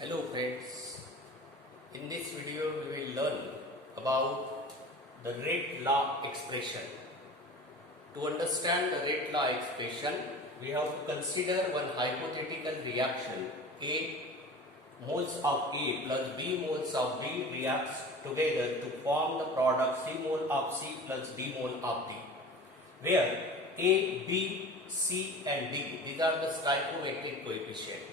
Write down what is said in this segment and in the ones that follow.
Hello friends, in this video we will learn about the rate law expression. To understand the rate law expression, we have to consider one hypothetical reaction. A moles of A plus B moles of B reacts together to form the product C mole of C plus D mole of D, where A, B, C and D, these are the stoichiometric coefficients.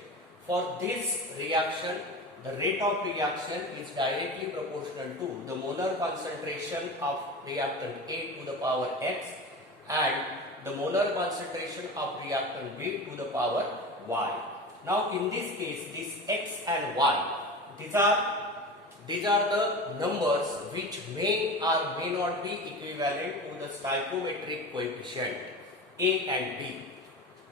For this reaction, the rate of reaction is directly proportional to the molar concentration of reactant A to the power X and the molar concentration of reactant B to the power Y. Now in this case, this X and Y, these are the numbers which may or may not be equivalent to the stoichiometric coefficient A and B.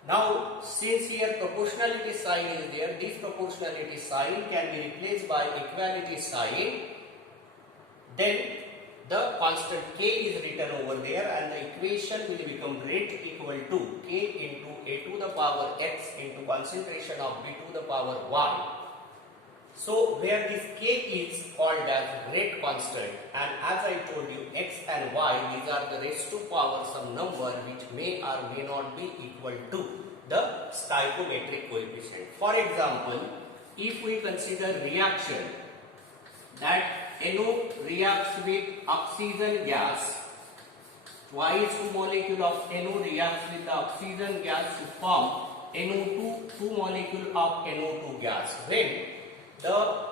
Now, since here proportionality sign is there, this proportionality sign can be replaced by equality sign. Then the constant k is written over there and the equation will become rate equal to k into A to the power x into concentration of B to the power y. So, where this k is called as rate constant, and as I told you, x and y, these are the raised to power some number which may or may not be equal to the stoichiometric coefficient. For example, if we consider reaction that NO reacts with oxygen gas, twice 2 molecule of NO reacts with the oxygen gas to form NO2, 2 molecule of NO2 gas. When the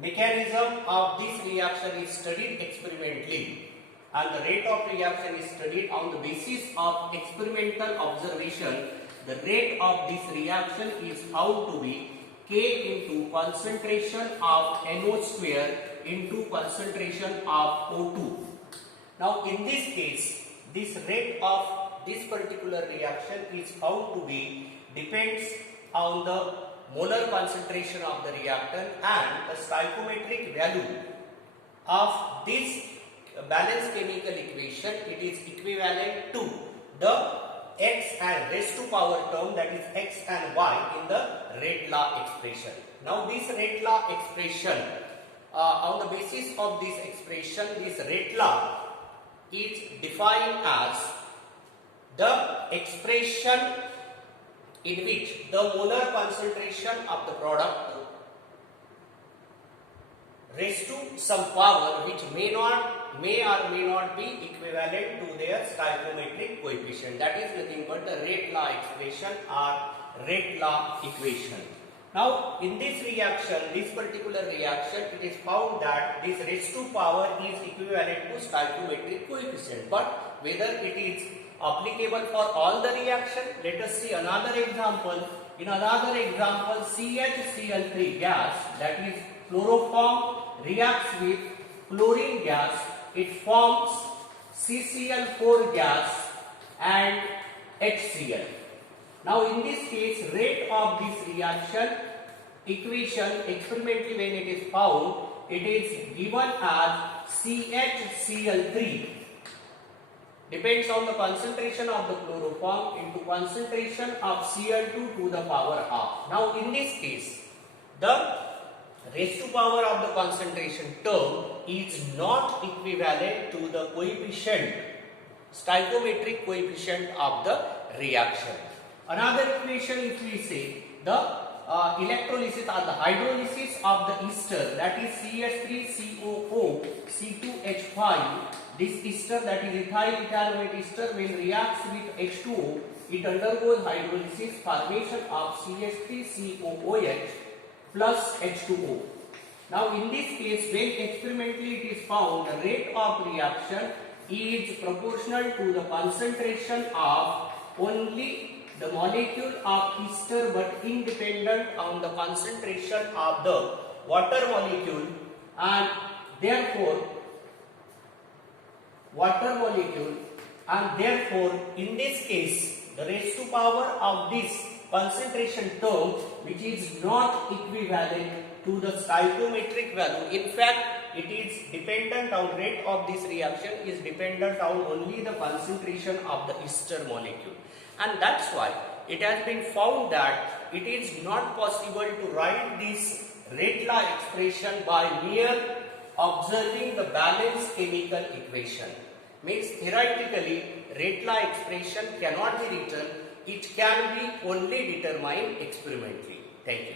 mechanism of this reaction is studied experimentally and the rate of reaction is studied on the basis of experimental observation, the rate of this reaction is found to be K into concentration of NO square into concentration of O2. Now in this case, this rate of this particular reaction is found to be depends on the molar concentration of the reactant and the stoichiometric value of this balanced chemical equation. It is equivalent to the x and raised to power term, that is x and y, in the rate law expression. Now this rate law expression, on the basis of this expression, this rate law is defined as the expression in which the molar concentration of the product raised to some power which may or may not be equivalent to their stoichiometric coefficient. That is nothing but the rate law expression or rate law equation. Now in this reaction, this particular reaction, it is found that this raised to power is equivalent to stoichiometric coefficient. But whether it is applicable for all the reaction, let us see another example. In another example, CHCl3 gas, that is chloroform, reacts with chlorine gas. It forms CCl4 gas and HCl. Now in this case, rate of this reaction equation experimentally when it is found, it is given as CHCl3 depends on the concentration of the chloroform into concentration of Cl2 to the power half. Now in this case, the raised to power of the concentration term is not equivalent to the coefficient, stoichiometric coefficient of the reaction. Another equation, if we say the electrolysis or the hydrolysis of the ester, that is CH3COO C2H5, this ester, that is ethyl ethanol ester, when reacts with H2O, it undergoes hydrolysis, formation of CH3COOH plus H2O. Now in this case, when experimentally it is found, the rate of reaction is proportional to the concentration of only the molecule of ester but independent on the concentration of the water molecule, and therefore in this case the raised to power of this concentration term, which is not equivalent to the stoichiometric value. In fact, it is dependent on rate of this reaction is dependent on only the concentration of the ester molecule. And that's why it has been found that it is not possible to write this rate law expression by mere observing the balanced chemical equation. Means theoretically, rate law expression cannot be written, it can be only determined experimentally. Thank you.